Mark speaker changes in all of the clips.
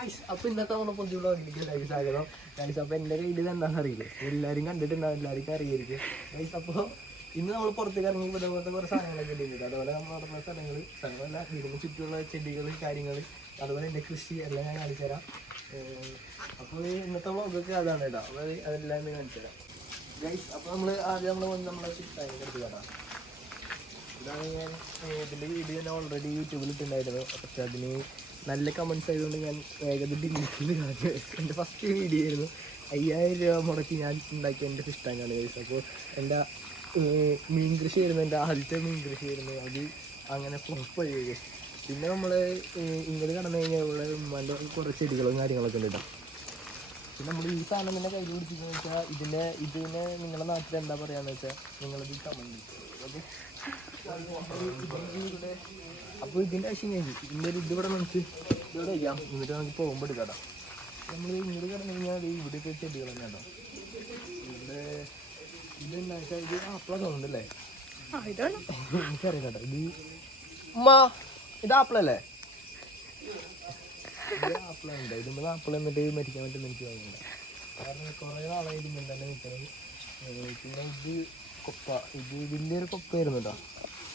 Speaker 1: Guys അപ്പൊ ഇന്നത്തെ നമ്മുടെ പുതിയ വ്ളോഗിലേക്ക് എല്ലാവരും സ്വാഗതം. ഗൈസ് അപ്പൊ എന്റെ കയ്യിൽ എന്താണെന്ന് അറിയില്ല? എല്ലാവരും കണ്ടിട്ടുണ്ടാവും എല്ലാവർക്കും അറിയായിരിക്കും. ഗൈസ് അപ്പൊ ഇന്ന് നമ്മൾ പുറത്തേക്ക് ഇറങ്ങി ഇതേപോലത്തെ കുറേ സാധനങ്ങളൊക്കെ ഉണ്ട് അതുപോലെ നമ്മൾ നടന്ന സ്ഥലങ്ങൾ സ്ഥലങ്ങളല്ല വീടിന് ചുറ്റുമുള്ള ചെടികൾ കാര്യങ്ങൾ അതുപോലെ എന്റെ കൃഷി എല്ലാം ഞാൻ കാണിച്ചു തരാം. അപ്പോൾ ഇന്നത്തെ വ്ളോഗൊക്കെ അതാണ് കേട്ടോ. അപ്പോൾ അതെല്ലാം കാണിച്ചു തരാം. ഗൈസ് അപ്പോൾ നമ്മൾ ആദ്യം നമ്മൾ വന്ന് നമ്മളെ ചിട്ടായി എടുത്ത് ഇതാണ് ഞാൻ ഇതിന്റെ വീഡിയോ ഞാൻ ഓൾറെഡി യൂട്യൂബിൽ ഇട്ടുണ്ടായിരുന്നു പക്ഷെ അതിന് നല്ല കമൻസ് ആയതുകൊണ്ട് ഞാൻ വേഗത ഡിലീറ്റ് കാണിച്ചു എന്റെ ഫസ്റ്റ് വീഡിയോ ആയിരുന്നു. അയ്യായിരം രൂപ മുടക്കി ഞാൻ ഉണ്ടാക്കിയ എന്റെ ഫിഷ് ടാങ്കാണ് ഗൈസ് അപ്പോൾ എന്റെ മീൻ കൃഷി ആയിരുന്നു എന്റെ ആദ്യത്തെ മീൻ കൃഷി ആയിരുന്നു അത് അങ്ങനെ ഫ്ലോപ്പായി guys. പിന്നെ നമ്മൾ ഇങ്ങോട്ട് കടന്നു കഴിഞ്ഞാൽ ഇവിടെ ഉമ്മാന്റെ കുറേ ചെടികളും കാര്യങ്ങളൊക്കെ ഉണ്ട് കേട്ടോ. പിന്നെ നമ്മൾ ഈ സാധനം തന്നെ കയ്യിൽ പിടിച്ചിരിക്കുന്നത് വെച്ചാൽ ഇതിന്റെ ഇതിനെ നിങ്ങളുടെ നാട്ടിൽ എന്താ എന്ന് വെച്ചാൽ നിങ്ങളിത് കമന്റ് ഓക്കെ അപ്പോൾ ഇതിന്റെ ആവശ്യം കഴിഞ്ഞു ഇത് ഇവിടെ നമുക്ക് ഇവിടെ ചെയ്യാം. എന്നിട്ട് നമുക്ക് പോകുമ്പോൾ എടുക്കാം നമ്മൾ ഇങ്ങോട്ട് കിടന്നു കഴിഞ്ഞാൽ ഇവിടെയൊക്കെ ചെടികൾ തന്നെ ഉണ്ടോ ഇവിടെ ഇതെന്താ വെച്ചാൽ ഇത് ആപ്പിളൊക്കെ തോന്നുന്നുണ്ടല്ലേ എനിക്കറിയാം കേട്ടോ. ഇത് ഉമ്മ ഇത് ആപ്പിളല്ലേ? ഇത് ആപ്പിളുണ്ട് ഇതിമ്പോൾ ആപ്പിൾ എന്നിട്ട് മരിക്കാൻ പറ്റുന്ന എനിക്ക് തോന്നുന്നില്ല. കാരണം കുറേ നാളായി തന്നെ നിൽക്കുന്നത് പിന്നെ ഇത് കൊപ്പ ഇത് വലിയൊരു കൊപ്പയായിരുന്നു കേട്ടോ.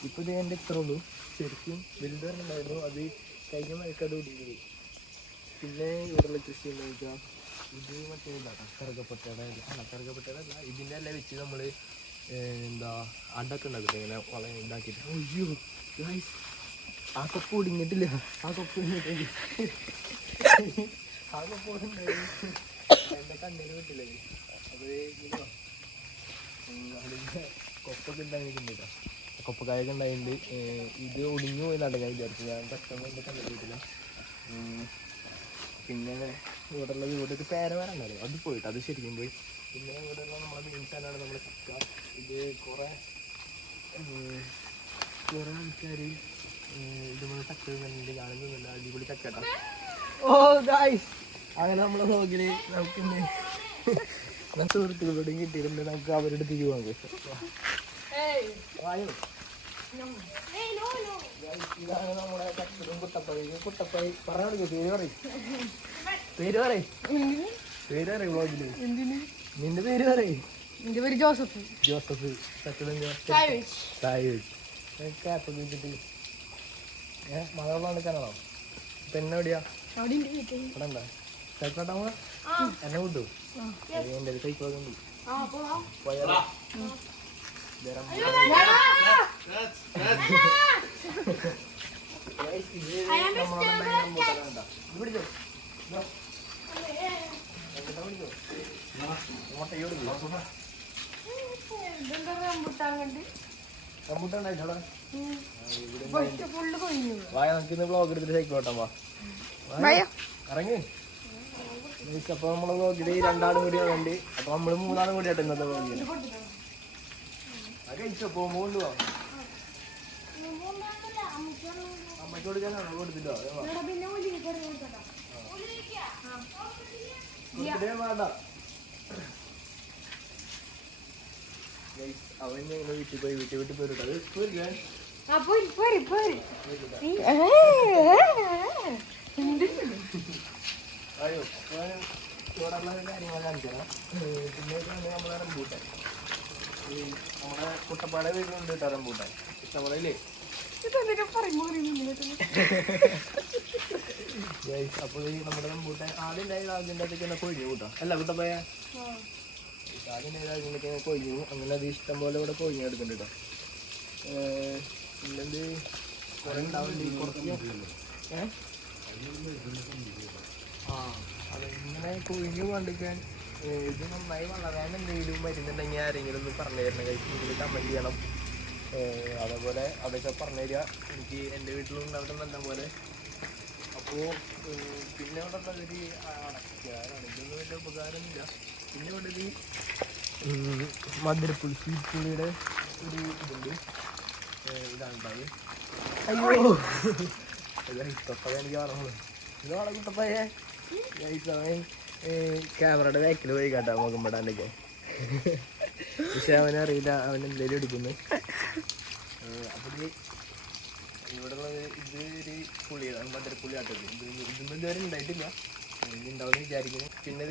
Speaker 1: ഇപ്പം എന്റെ ഇത്ര ഉള്ളൂ. ശരിക്കും വലുതായിട്ടുണ്ടായിരുന്നു അത് കഴിഞ്ഞ മഴക്കത് ഒടിഞ്ഞത് പിന്നെ ഇവിടെയുള്ള കൃഷി എന്ന് ഇത് മറ്റേ കറുകപ്പട്ടയുടെ അല്ല കറുകപ്പട്ടയുടെ അല്ല ഇതിന്റെ എല്ലാം വെച്ച് നമ്മൾ എന്താ അടക്ക ഉണ്ടാക്കിട്ട് ഇങ്ങനെ വളരെ ഉണ്ടാക്കിയിട്ട് അയ്യോ ആ കൊപ്പ് ഒടിഞ്ഞിട്ടില്ല. ആ കൊപ്പ് ഒടിഞ്ഞിട്ടില്ല. ആ കൊപ്പ് ഒടിഞ്ഞിട്ടില്ല. എന്റെ കണ്ണിന് കിട്ടില്ലേ അത് കൊപ്പൊക്കെ ഉണ്ടാക്കിയിട്ടുണ്ട് കേട്ടോ. കൊപ്പക്കായൊക്കെ ഉണ്ടായിട്ടുണ്ട് ഇത് ഒടിഞ്ഞു പോയതാണ് ഞാൻ വിചാരിച്ചു ഞാൻ പെട്ടെന്ന് എന്റെ ഉം, പിന്നെ ഇവിടെ ഉള്ളത് ഇവിടെ ഒരു പേര വരണ്ടല്ലോ അത് പോയിട്ട് അത് ശരിക്കും പോയി. പിന്നെ ഇവിടെ ഉള്ള നമ്മളെ മീൻസാനാണ് സാധനമാണ് നമ്മുടെ ചക്ക. ഇത് കുറേ കുറെ ആൾക്കാർ ഇതുപോലെ ചക്ക തിന്നുന്നുണ്ട്. ഞാനും നല്ല അടിപൊളി ചക്ക ഓ ഗായ്സ് അങ്ങനെ നമ്മളെ വ്ളോഗിൽ നമുക്ക് നമ്മുടെ സുഹൃത്തുക്കളോടും കിട്ടിയിട്ടുണ്ട്. നമുക്ക് അവരുടെ പോകാൻ വായോ. ഇതാണ് നമ്മുടെ ചക്കരും കുട്ടപ്പഴയും കുട്ടപ്പഴി പറയാൻ പേര് പറയും പേര് പറയും പേര് പറയും വ്ളോഗിൽ നിന്റെ പേര് പറയും
Speaker 2: എന്റെ പേര് ജോസഫ്
Speaker 1: ജോസഫ് ക്യാപ്പ് വെച്ചിട്ട് ഏഹ് മഴവെള്ളം എടുക്കാനാണോ ഇപ്പൊ എന്നെ എവിടെയാ. ഇവിടെ ഉണ്ടോ സൈക്കിളോട്ടാ എന്നെ കൊണ്ടു എന്റെ സൈക്കിൾ ഉണ്ട് വായ ബ്ലോഗ് സൈക്കിൾ. ഇറങ്ങി അപ്പൊ നമ്മളെ രണ്ടാളും കൂടി വേണ്ടി അപ്പൊ നമ്മൾ മൂന്നാളും കൂടി ആയിട്ട് ഇന്നത്തെ അത് കഴിച്ചോ പോകുമ്പോ കൊണ്ടുപോവാ അമ്മയ്ക്ക് കൊടുക്കാനാണോ കൊടുത്തിട്ടോ അതെ വാ.
Speaker 2: ഇവിടെ പിന്നെ ഒലിവ് കറി കൊടുക്കട്ടോ.
Speaker 1: കൊടുത്തിട്ടേ വേണ്ട. അവൻ ഞങ്ങൾ വീട്ടിൽ പോയി വീട്ടിൽ വീട്ടിൽ പോയിട്ട് അത് പോയില്ലേ?
Speaker 2: ആ, പോര്, പോര്, പോര്.
Speaker 1: അയ്യോ ഇവിടെ ഏഹ് പിന്നെ നമ്മളെ റംബൂട്ടാൻ. ഈ നമ്മുടെ കുട്ടപ്പാടെ വീട്ടിലുണ്ട് തരം റംബൂട്ടാൻ ഇഷ്ടപ്പെടില്ലേ
Speaker 2: ഇതെന്തിനാ പറയുമ്പോ ഒരു മിനിറ്റ്.
Speaker 1: ഗൈസ് അപ്പോൾ ഈ നമ്മുടെ റംബൂട്ടാൻ ആദ്യം ഉണ്ടായത് അകത്തേക്ക് തന്നെ കൊഴിഞ്ഞു കൂട്ടോ? അല്ല കുട്ടപ്പായ. ആദ്യം ഉണ്ടായത് അതിനൊക്കെ കൊഴിഞ്ഞു. അങ്ങനെ അത് ഇഷ്ടം പോലെ ഇവിടെ കൊഴിഞ്ഞു എടുക്കുന്നുണ്ട് കേട്ടോ. പിന്നെന്ത്? കുറേ ഉണ്ടാവുന്നുണ്ട് കുറച്ച്. ആ അതിങ്ങനെ കൊഴിഞ്ഞു കണ്ടിക്കാൻ ഇത് നന്നായി വളരാൻ എന്തെങ്കിലും മരുന്നുണ്ടെങ്കിൽ ആരെങ്കിലും ഒന്ന് പറഞ്ഞു തരണം കഴിച്ച് കമന്റ് ചെയ്യണം. അതേപോലെ അതൊക്കെ പറഞ്ഞു തരിക. എനിക്ക് എന്റെ വീട്ടിലും ഉണ്ടാവട്ടെ നല്ല പോലെ അപ്പോൾ പിന്നെ ഇവിടെ പകുതി അടയ്ക്കാറാണ് വലിയ ഉപകാരമില്ല. പിന്നെ ഇവിടെ ഒരു മധുരപ്പുളി സ്വീറ്റ് പുളിയുടെ ഒരു ഇതുണ്ട്. ഏഹ് ഇതാണ് ഉണ്ടായത് അയ്യോ! ഇതൊക്കെ എനിക്ക് പറഞ്ഞത് ഇതാണ് കുട്ടപ്പയ്യെ ക്യാമറയുടെ ബാക്കിൽ പോയി കേട്ടോ മുഖം പെടാണ്ടൊക്കെ പക്ഷെ അവനറിയില്ല അവൻ എന്തെങ്കിലും എടുക്കുന്നു. അപ്പോൾ ഇവിടെ ഉള്ളത് ഇത് ഒരു പുളിയാണ് പുളി ആട്ടത് ഇത്. ഇതൊന്നും ഇതുവരെ ഉണ്ടായിട്ടില്ല. ഇനി ഉണ്ടാവും വിചാരിക്കുന്നു. പിന്നെ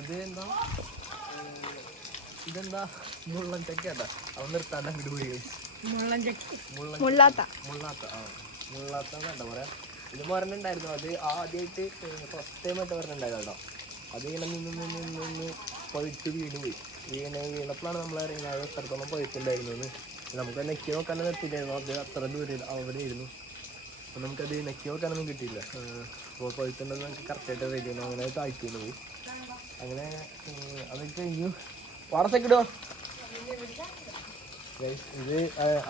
Speaker 1: ഇത് എന്താ? ഇതെന്താ? മുള്ളൻ ചക്കണ്ട അവൻ നിർത്താണ്ട് അങ്ങോട്ട് പോയി.
Speaker 2: മുള്ളൻ ചക്കി. മുള്ളാത്ത.
Speaker 1: മുള്ളാത്ത ആ മുള്ളാത്ത വേണ്ട പറയാ. ഇത് പറഞ്ഞിട്ടുണ്ടായിരുന്നു. അത് ആദ്യമായിട്ട് ഫസ്റ്റ് ടൈം ആയിട്ട് പറഞ്ഞിട്ടുണ്ടായിരുന്നു കേട്ടോ. അത് ഇങ്ങനെ നിന്ന് നിന്ന് നിന്ന് നിന്ന് പഴുത്ത് വീണ് പോയി. വീണ് വീണപ്പോഴാണ് നമ്മൾ അറിയുന്നത് അത് എത്രത്തോളം പഴുത്തുണ്ടായിരുന്നു എന്ന്. നമുക്ക് നെക്കി നോക്കാൻ നിർത്തിയില്ലായിരുന്നു അത് അത്ര ദൂരം അവിടെ ഇരുന്നു അപ്പം നമുക്കത് നെക്കി നോക്കാനൊന്നും കിട്ടിയില്ല. അപ്പോൾ പഴുത്തുണ്ടെന്ന് നമുക്ക് കറക്റ്റായിട്ട് ആയിരുന്നു. അങ്ങനെ താഴ്ത്തിന്ന് പോയി. അങ്ങനെ അത് കഴിഞ്ഞു. Guys, ഇത്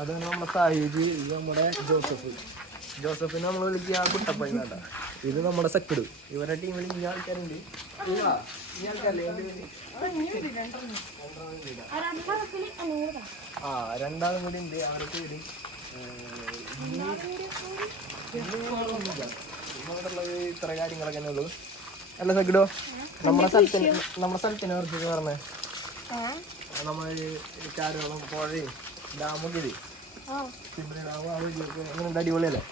Speaker 1: അതാണ് നമ്മുടെ സാഹിജ് ഇത് നമ്മുടെ ജോസഫ്. ജോസഫിനെ നമ്മൾ വിളിക്കുക ആ വേണ്ട ഇത് നമ്മുടെ സെക്കഡ് ഇവരുടെ ടീമിൽ ഇനി ആൾക്കാരുണ്ട്. ആ രണ്ടാളും കൂടി ഉണ്ട്. അവരുടെ പേര് ഇത്ര കാര്യങ്ങളൊക്കെ തന്നെ ഉള്ളൂ. അല്ല സെക്കഡോ നമ്മുടെ സ്ഥലത്തിന് നമ്മുടെ സ്ഥലത്തിനെ കുറിച്ച് പറഞ്ഞേ നമ്മൾ ചാരുകളും പുഴയും ഡാമൊക്കെ ഇല്ലേ? സിബ്രി ഡാം ആ അടിപൊളിയല്ലേ?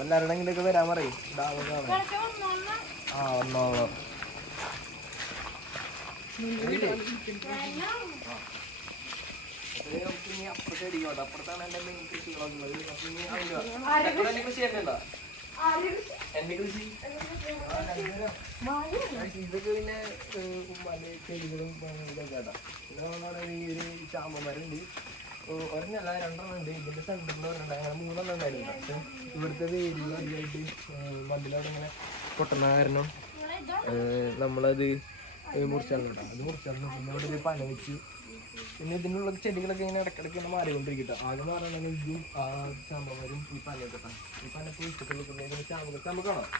Speaker 1: എല്ലാവരുടെങ്കിലൊക്കെ വരാൻ പറയും. ആ വന്നോളാം. അപ്പുറത്താണ് എന്റെ മെയിൻ കൃഷികളൊക്കെ കൃഷി എന്റെ കൃഷി. ഇതൊക്കെ പിന്നെ ചെടികളും ഇതൊക്കെ കേട്ടോ പിന്നെ നമ്മുടെ ഈ ഒരു ചാമ്പമരുണ്ട് ഒരെണ്ണല്ല രണ്ടെണ്ണം ഉണ്ട്. ഇതിന്റെ സെന്ററിൽ ഒരെണ്ണം അങ്ങനെ മൂന്നെണ്ണം ഉണ്ടായിരുന്നു. പക്ഷെ ഇവിടുത്തെ വേരുകൾ അധികമായിട്ട് മണ്ണിലവിടെ ഇങ്ങനെ പൊട്ടുന്ന കാരണം നമ്മളത് മുറിച്ചാണ് അത് മുറിച്ചാലും പിന്നെ ഇവിടെ ഒരു പന വെച്ചു. പിന്നെ ഇതിനുള്ള ചെടികളൊക്കെ ഇങ്ങനെ ഇടയ്ക്കിടയ്ക്ക് ഇങ്ങനെ മാറിക്കൊണ്ടിരിക്കട്ടോ. ആകെ മാറണമെങ്കിൽ ഇതും ആ ചാമ്പമാരും ഈ പനയൊക്കെ കിട്ടാം ഈ പിന്നെ ചാമ്പ ചാമ്പൊക്കെ നമുക്ക് കാണാം.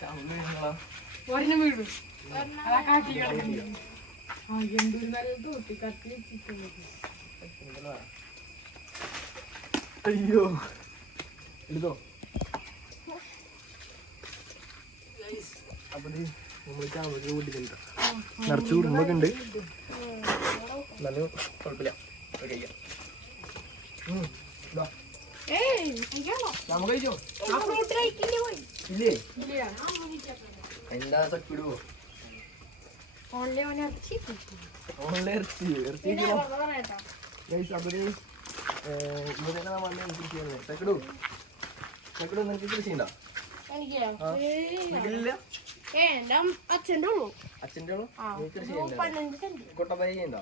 Speaker 1: ചാമ്പ് വീഴുന്നതാ.
Speaker 2: ഒരെണ്ണം വീടും അതാ കാട്ടി കിടക്കുന്നു
Speaker 1: അയ്യോ. എടുത്തോ. അപ്പൊ നമ്മൾ ചാമ്പൊക്കെ കൂട്ടിട്ടുണ്ട് നിറച്ച് കുടുംബൊക്കെ ഉണ്ട്. എന്നാലും കുഴപ്പമില്ല. കഴിക്കാം. ചാമ്പ് കഴിച്ചോ? ഇല്ലേ? എന്താ സക്കിടുവോ
Speaker 2: ഓൺലൈൻ ഓനെ ഇറച്ചി
Speaker 1: ഓൺലൈൻ ഇറച്ചി ഇറച്ചി ഗൈസ് അപ്പൊ ഇത് ഇവിടെ വന്ന് കൃഷി ചെയ്യുന്നത് തെക്കടു. തെക്കടു നിനക്ക് കൃഷി ഉണ്ടോ ഇല്ല.
Speaker 2: ഏ എന്റെ അച്ഛന്റെ ഉള്ളൂ.
Speaker 1: അച്ഛന്റെ ഉള്ളു?
Speaker 2: ആ
Speaker 1: നീ കൃഷി ചെയ്യുന്നുണ്ടോ
Speaker 2: പതിനഞ്ച് സെന്റ്
Speaker 1: കൊട്ടപ്പൈ ഉണ്ടോ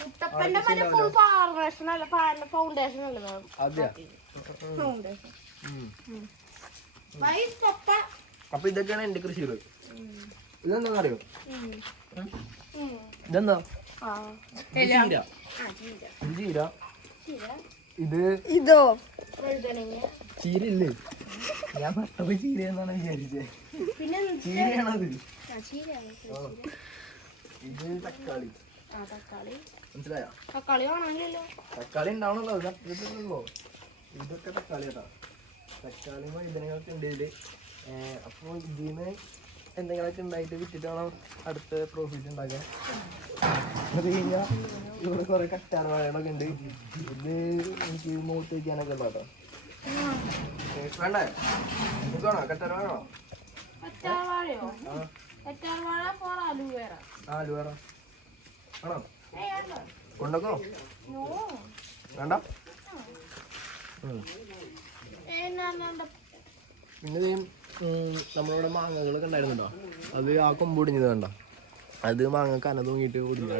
Speaker 2: മുത്തപ്പന്റെ മറ്റേ ഫുൾ ഫാർമേഷൻ അല്ല ഫൗണ്ടേഷൻ അല്ല
Speaker 1: അതെയാ? അപ്പൊ ഇതൊക്കെയാണ് എന്റെ കൃഷികൾ. ഇതെന്താ? അറിയോ
Speaker 2: ഉം.
Speaker 1: ഉം?
Speaker 2: ഉം.
Speaker 1: ഇതെന്താ
Speaker 2: ആ,
Speaker 1: ചീര. ഇത്. ഇതോ ചീര ഇല്ലേ ഞാൻ പെട്ടത് ചീര എന്നാണ് വിചാരിച്ചത്? ചീരയാണത്. ഇത് തക്കാളി.
Speaker 2: ആ തക്കാളി.
Speaker 1: മനസ്സിലായോ?
Speaker 2: തക്കാളി
Speaker 1: ഉണ്ടാവണല്ലോ. ഇത് നട്ടിട്ടുള്ളൂ ഇതൊക്കെ തക്കാളി കേട്ടോ തക്കാളി വഴുതനങ്ങളൊക്കെ ഉണ്ട് ഇതിൽ. അപ്പോൾ ഇതിന്ന് എന്തെങ്കിലുമൊക്കെ ഉണ്ടായിട്ട് വിറ്റിട്ട് വേണം അടുത്ത പ്രോഫിറ്റ് ഉണ്ടാക്കാൻ അത് കഴിഞ്ഞാൽ ഇവിടെ കുറെ കറ്റാർ വാഴകളൊക്കെ ഉണ്ട്. ഇത് എനിക്ക് മൂത്ത് വയ്ക്കാനൊക്കെ ഉള്ള കേട്ടോ വേണ്ടേ? കറ്റാർ വാഴ കൊണ്ടോക്കോ? പിന്നെ നമ്മളിവിടെ മാങ്ങകളൊക്കെ ഉണ്ടായിരുന്നുണ്ടോ അത് ആ കൊമ്പ് ഒടിഞ്ഞത് കണ്ട? അത് മാങ്ങ കന തൂങ്ങിയിട്ട് ഒടിഞ്ഞ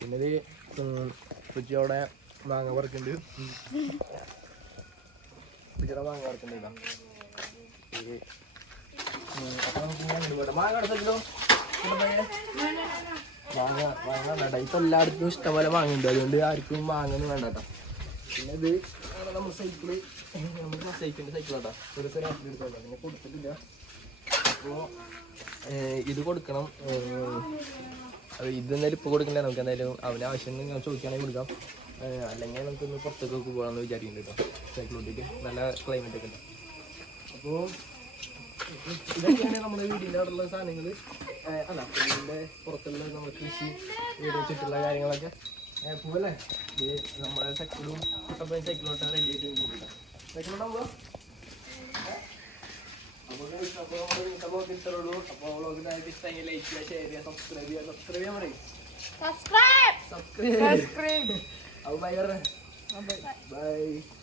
Speaker 1: പിന്നെ ഇത് ഉച്ചി അവിടെ മാങ്ങ പറിക്കുന്നുണ്ട് ഉച്ചയുടെ മാങ്ങ പറിക്കുന്നുണ്ടോ. മാങ്ങ മാങ്ങ വേണ്ട. ഇപ്പൊ എല്ലായിടത്തും ഇഷ്ടംപോലെ മാങ്ങ ഉണ്ട്. അതുകൊണ്ട് ആർക്കും മാങ്ങ ഒന്നും വേണ്ട കേട്ടോ. പിന്നെ ഇത് നമ്മൾ സൈക്കിൾ നമ്മൾ സൈക്കിളിന്റെ സൈക്കിൾ കേട്ടോ ഒരു ദിവസം രാത്രി എടുത്തോളാം പിന്നെ കൊടുത്തിട്ടില്ല. അപ്പോൾ ഇത് കൊടുക്കണം. ഇത് എന്തായാലും ഇപ്പോൾ കൊടുക്കണ്ടേ നമുക്ക് എന്തായാലും അവന് ആവശ്യം ഞാൻ ചോദിക്കുകയാണെങ്കിൽ കൊടുക്കാം. അല്ലെങ്കിൽ നമുക്ക് ഒന്ന് പുറത്തേക്കൊക്കെ പോകാമെന്ന് വിചാരിക്കുന്നുണ്ട് കേട്ടോ. സൈക്കിളോട്ടേക്ക് നല്ല ക്ലൈമറ്റ് ഒക്കെ ഉണ്ട്. അപ്പോൾ ഇതൊക്കെയാണ് നമ്മുടെ വീടിന്റെ അവിടെയുള്ള സാധനങ്ങൾ അല്ല വീടിന്റെ പുറത്തുള്ള നമ്മുടെ കൃഷി വീട് വെച്ചിട്ടുള്ള കാര്യങ്ങളൊക്കെ. പോവല്ലേ നമ്മളെ സൈക്കിളും കുട്ടപ്പൻ സൈക്കിളോട്ടാ റെഡി ആയിട്ട് സൈക്കിളോട്ടാ പോവാ.
Speaker 2: സബ്സ്ക്രൈബ്. Subscribe
Speaker 1: bye. Bye.